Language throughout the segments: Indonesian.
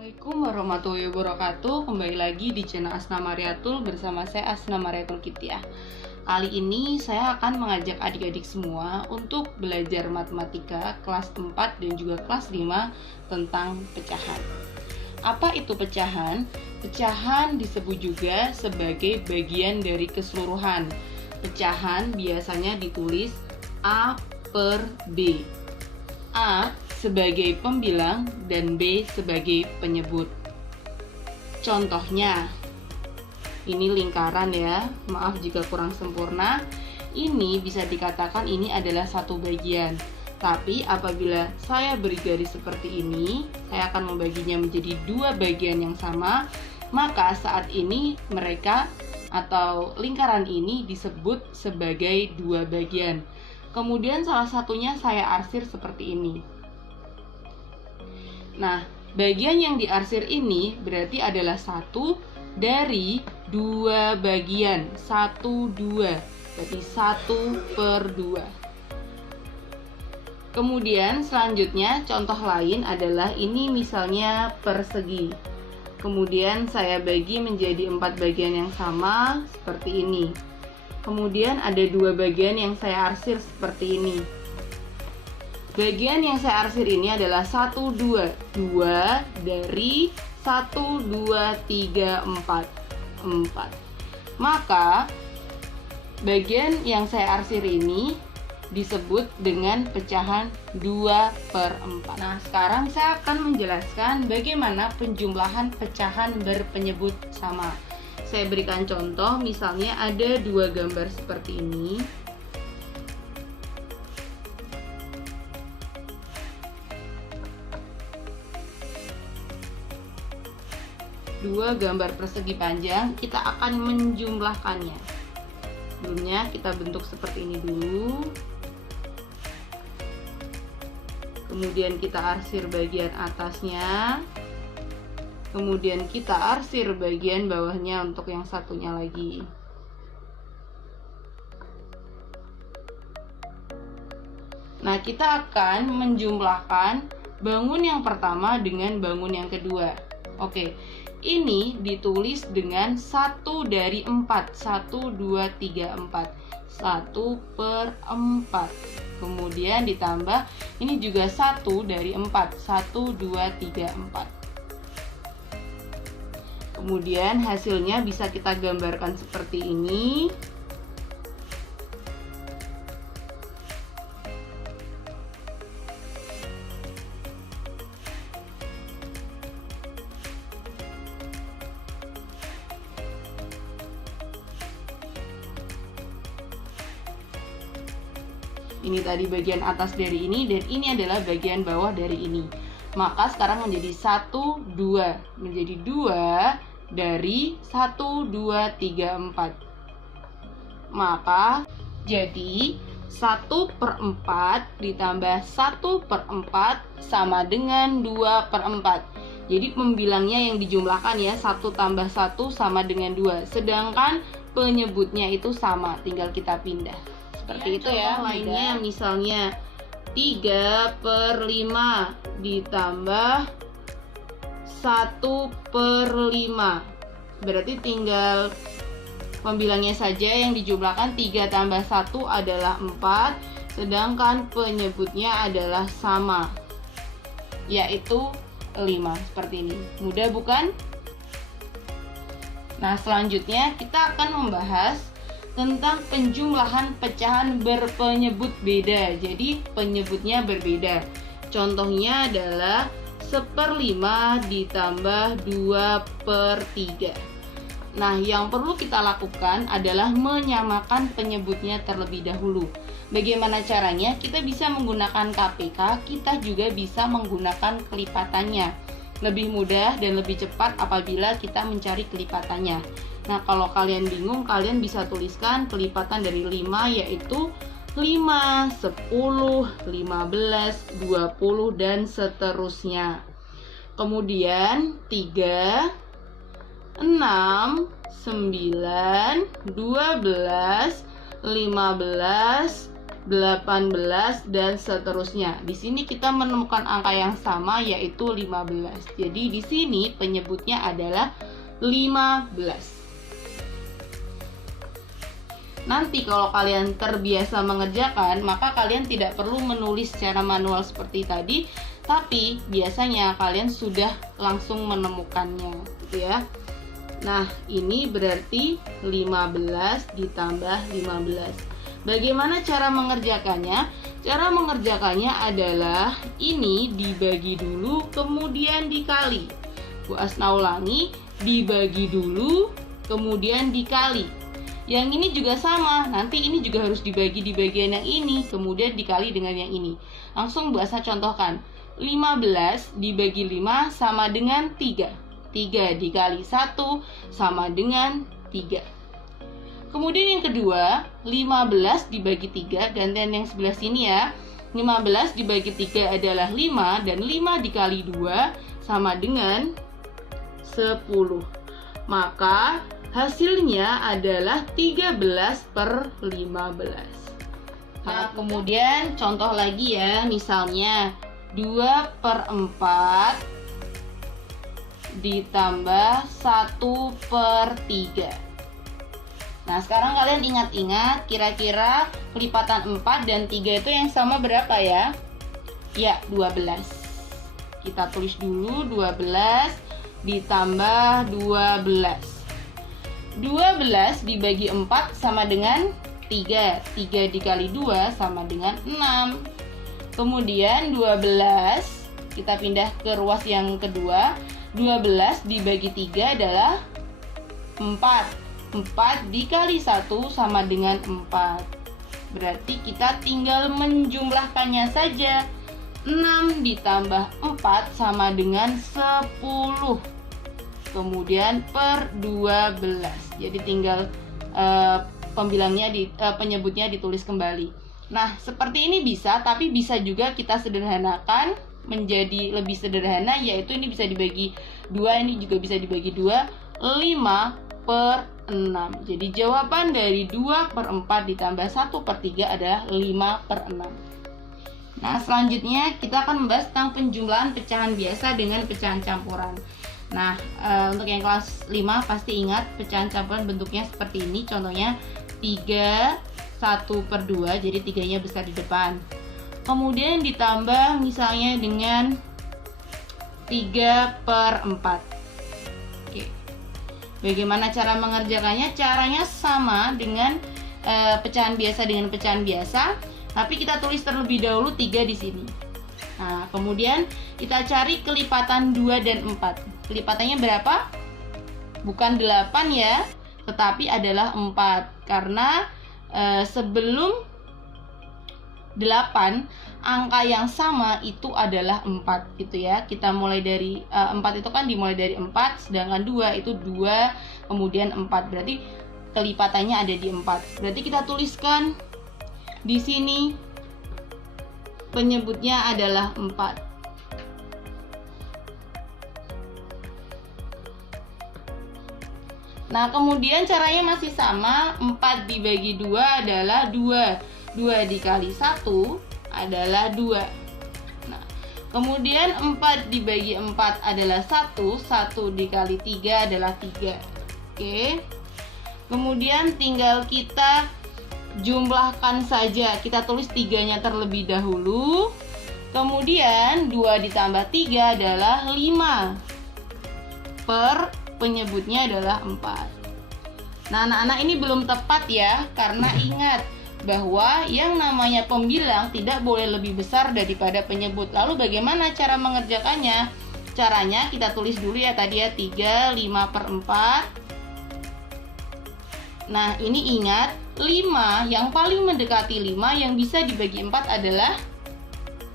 Assalamualaikum warahmatullahi wabarakatuh. Kembali lagi di channel Asna Mariatul bersama saya Asna Mariatul Kitiah. Kali ini saya akan mengajak adik-adik semua untuk belajar matematika kelas 4 dan juga kelas 5 tentang pecahan. Apa itu pecahan? Pecahan disebut juga sebagai bagian dari keseluruhan. Pecahan biasanya ditulis A per B. A sebagai pembilang dan B sebagai penyebut. Contohnya, ini lingkaran ya, maaf jika kurang sempurna. Ini bisa dikatakan ini adalah satu bagian. Tapi apabila saya beri garis seperti ini, saya akan membaginya menjadi dua bagian yang sama, maka saat ini mereka atau lingkaran ini disebut sebagai dua bagian. Kemudian salah satunya saya arsir seperti ini. Nah, bagian yang diarsir ini berarti adalah satu dari dua bagian. 1, 2. Berarti 1 per 2. Kemudian selanjutnya contoh lain adalah ini misalnya persegi. Kemudian saya bagi menjadi 4 bagian yang sama seperti ini. Kemudian ada dua bagian yang saya arsir seperti ini. Bagian yang saya arsir ini adalah 1, 2. 2 dari 1, 2, 3, 4. 4. Maka bagian yang saya arsir ini disebut dengan pecahan 2 per 4. Nah, sekarang saya akan menjelaskan bagaimana penjumlahan pecahan berpenyebut sama. Saya berikan contoh, misalnya ada dua gambar seperti ini. Dua gambar persegi panjang, kita akan menjumlahkannya. Sebelumnya kita bentuk seperti ini dulu. Kemudian kita arsir bagian atasnya. Kemudian kita arsir bagian bawahnya untuk yang satunya lagi. Nah, kita akan menjumlahkan bangun yang pertama dengan bangun yang kedua. Oke, ini ditulis dengan 1 dari 4. 1, 2, 3, 4. 1 per 4. Kemudian ditambah, ini juga 1 dari 4. 1, 2, 3, 4. Kemudian hasilnya bisa kita gambarkan seperti ini. Ini tadi bagian atas dari ini, dan ini adalah bagian bawah dari ini. Maka sekarang menjadi 1, 2. Menjadi 2 dari 1, 2, 3, 4. Maka jadi 1 per 4 ditambah 1 per 4 sama dengan 2 per 4. Jadi pembilangnya yang dijumlahkan ya, 1 tambah 1 sama dengan 2. Sedangkan penyebutnya itu sama, tinggal kita pindah. Seperti itu ya. Lainnya misalnya 3 per 5 ditambah 1 per 5. Berarti tinggal pembilangnya saja yang dijumlahkan. 3 tambah 1 adalah 4. Sedangkan penyebutnya adalah sama, yaitu 5. Seperti ini. Mudah bukan? Nah, selanjutnya kita akan membahas tentang penjumlahan pecahan berpenyebut beda. Jadi penyebutnya berbeda. Contohnya adalah 1/5 ditambah 2 per 3. Nah, yang perlu kita lakukan adalah menyamakan penyebutnya terlebih dahulu. Bagaimana caranya? Kita bisa menggunakan KPK, kita juga bisa menggunakan kelipatannya. Lebih mudah dan lebih cepat apabila kita mencari kelipatannya. Nah, kalau kalian bingung, kalian bisa tuliskan kelipatan dari 5, yaitu 5, 10, 15, 20, dan seterusnya. Kemudian 3, 6, 9, 12, 15, 18, dan seterusnya. Di sini kita menemukan angka yang sama, yaitu 15. Jadi di sini penyebutnya adalah 15. Nanti kalau kalian terbiasa mengerjakan, maka kalian tidak perlu menulis secara manual seperti tadi, tapi biasanya kalian sudah langsung menemukannya, gitu ya. Nah, ini berarti 15 ditambah 15. Bagaimana cara mengerjakannya? Cara mengerjakannya adalah ini dibagi dulu, kemudian dikali. Bu Asna ulangi, dibagi dulu, kemudian dikali. Yang ini juga sama, nanti ini juga harus dibagi di bagian yang ini, kemudian dikali dengan yang ini. Langsung Bu Asna contohkan, 15 dibagi 5 sama dengan 3. 3 dikali 1 sama dengan 3. Kemudian yang kedua, 15 dibagi 3, gantian yang sebelah sini ya. 15 dibagi 3 adalah 5, dan 5 dikali 2 sama dengan 10. Maka hasilnya adalah 13/15. Nah, kemudian contoh lagi ya, misalnya 2/4 ditambah 1/3. Nah, sekarang kalian ingat-ingat kira-kira kelipatan 4 dan 3 itu yang sama berapa ya? Ya, 12. Kita tulis dulu 12 ditambah 12. 12 dibagi 4 sama dengan 3. 3 dikali 2 sama dengan 6. Kemudian 12, kita pindah ke ruas yang kedua. 12 dibagi 3 adalah 4. 4 dikali 1 sama dengan 4. Berarti kita tinggal menjumlahkannya saja. 6 ditambah 4 sama dengan 10. Kemudian per 12. Jadi tinggal penyebutnya ditulis kembali. Nah, seperti ini bisa, tapi bisa juga kita sederhanakan menjadi lebih sederhana, yaitu ini bisa dibagi 2, ini juga bisa dibagi 2, 5/6. Jadi jawaban dari 2/4 ditambah 1/3 adalah 5/6. Nah, selanjutnya kita akan membahas tentang penjumlahan pecahan biasa dengan pecahan campuran. Nah, untuk yang kelas 5 pasti ingat pecahan campuran bentuknya seperti ini. Contohnya 3 1/2, jadi 3-nya besar di depan. Kemudian ditambah misalnya dengan 3/4. Oke. Bagaimana cara mengerjakannya? Caranya sama dengan pecahan biasa dengan pecahan biasa, tapi kita tulis terlebih dahulu 3 di sini. Nah, kemudian kita cari kelipatan 2 dan 4. Kelipatannya berapa? Bukan 8 ya, tetapi adalah 4. Karena sebelum 8, angka yang sama itu adalah 4 gitu ya. Kita mulai dari 4 itu kan dimulai dari 4, sedangkan 2 itu 2, kemudian 4. Berarti kelipatannya ada di 4. Berarti kita tuliskan di sini penyebutnya adalah 4. Nah, kemudian caranya masih sama. 4 dibagi 2 adalah 2. 2 dikali 1 adalah 2. Nah, kemudian 4 dibagi 4 adalah 1. 1 dikali 3 adalah 3. Oke. Kemudian tinggal kita jumlahkan saja. Kita tulis 3-nya terlebih dahulu. Kemudian 2 ditambah 3 adalah 5. Penyebutnya adalah 4. Nah, anak-anak ini belum tepat ya, karena ingat bahwa yang namanya pembilang tidak boleh lebih besar daripada penyebut. Lalu bagaimana cara mengerjakannya? Caranya kita tulis dulu ya tadi ya, 3, 5/4. Nah, ini ingat 5 yang paling mendekati 5 yang bisa dibagi 4 adalah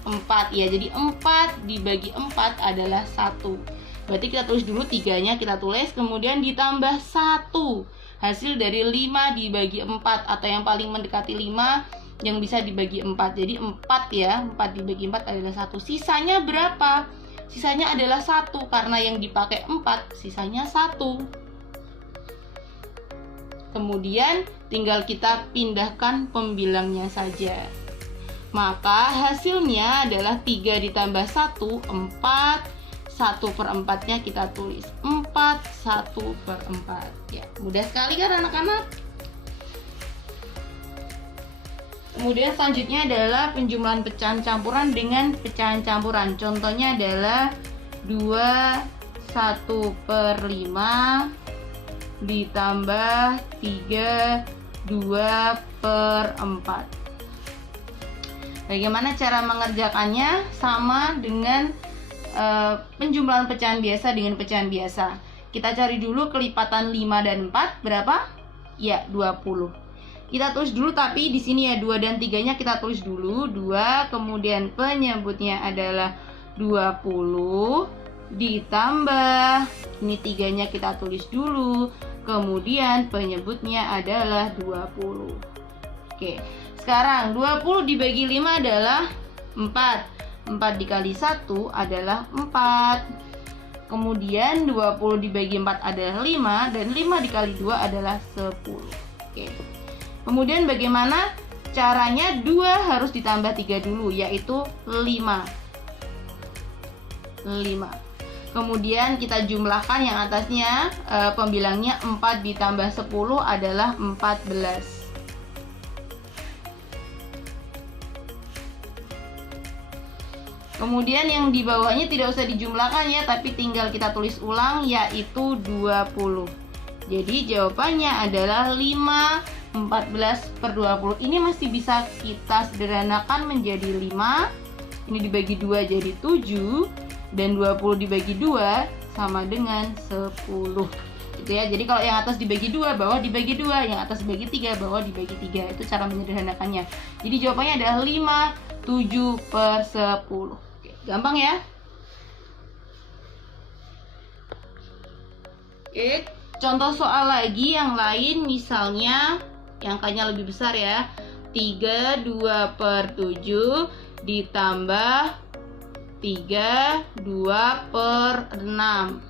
4 ya. Jadi 4 dibagi 4 adalah 1. Berarti kita tulis dulu 3-nya, kita tulis, kemudian ditambah 1. Hasil dari 5 dibagi 4, atau yang paling mendekati 5 yang bisa dibagi 4. Jadi 4 ya, 4 dibagi 4 adalah 1. Sisanya berapa? Sisanya adalah 1, karena yang dipakai 4, sisanya 1. Kemudian tinggal kita pindahkan pembilangnya saja. Maka hasilnya adalah 3 ditambah 1, 4. 1/4-nya kita tulis 4, 1/4. Ya, mudah sekali kan anak-anak? Kemudian selanjutnya adalah penjumlahan pecahan campuran dengan pecahan campuran. Contohnya adalah 2 1/5 ditambah 3 2/4. Bagaimana cara mengerjakannya? Sama dengan penjumlahan pecahan biasa dengan pecahan biasa. Kita cari dulu kelipatan 5 dan 4 berapa? Ya, 20. Kita tulis dulu, tapi di sini ya 2 dan 3-nya kita tulis dulu. 2, kemudian penyebutnya adalah 20 ditambah, ini 3-nya kita tulis dulu, kemudian penyebutnya adalah 20. Oke, sekarang 20 dibagi 5 adalah 4. 4 dikali 1 adalah 4. Kemudian 20 dibagi 4 adalah 5, dan 5 dikali 2 adalah 10. Oke. Kemudian bagaimana caranya? 2 harus ditambah 3 dulu, yaitu 5. Kemudian kita jumlahkan yang atasnya, pembilangnya 4 ditambah 10 adalah 14. Kemudian yang di bawahnya tidak usah dijumlahkan ya, tapi tinggal kita tulis ulang, yaitu 20. Jadi jawabannya adalah 14/20. Ini masih bisa kita sederhanakan menjadi 5. Ini dibagi 2 jadi 7. Dan 20 dibagi 2 sama dengan 10. Gitu ya. Jadi kalau yang atas dibagi 2, bawah dibagi 2. Yang atas dibagi 3, bawah dibagi 3. Itu cara menyederhanakannya. Jadi jawabannya adalah 5/7/10. Oke, gampang ya. Oke, contoh soal lagi yang lain, misalnya yang angkanya lebih besar ya. 32/7 ditambah 32/6.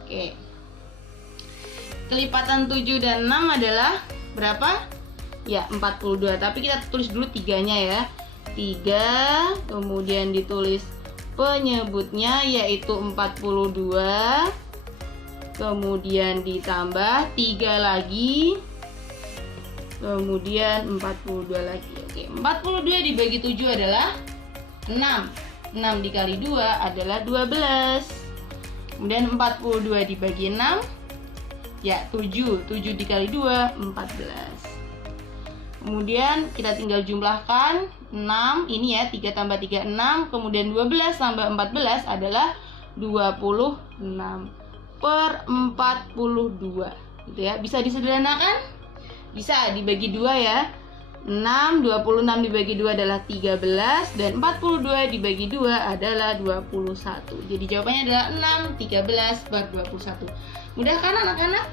Oke. Kelipatan 7 dan 6 adalah berapa? Ya, 42. Tapi kita tulis dulu 3-nya ya. 3, kemudian ditulis penyebutnya yaitu 42. Kemudian ditambah 3 lagi. Kemudian 42 lagi. Oke, 42 dibagi 7 adalah 6. 6 dikali 2 adalah 12. Kemudian 42 dibagi 6, ya 7. 7 dikali 2, 14. Kemudian kita tinggal jumlahkan 6, ini ya 3 tambah 3, 6. Kemudian 12 tambah 14 adalah 26/42. Gitu ya. Bisa disederhanakan? Bisa, dibagi 2 ya. 6, 26 dibagi 2 adalah 13, dan 42 dibagi 2 adalah 21. Jadi jawabannya adalah 6/13/21. Mudah kan anak-anak?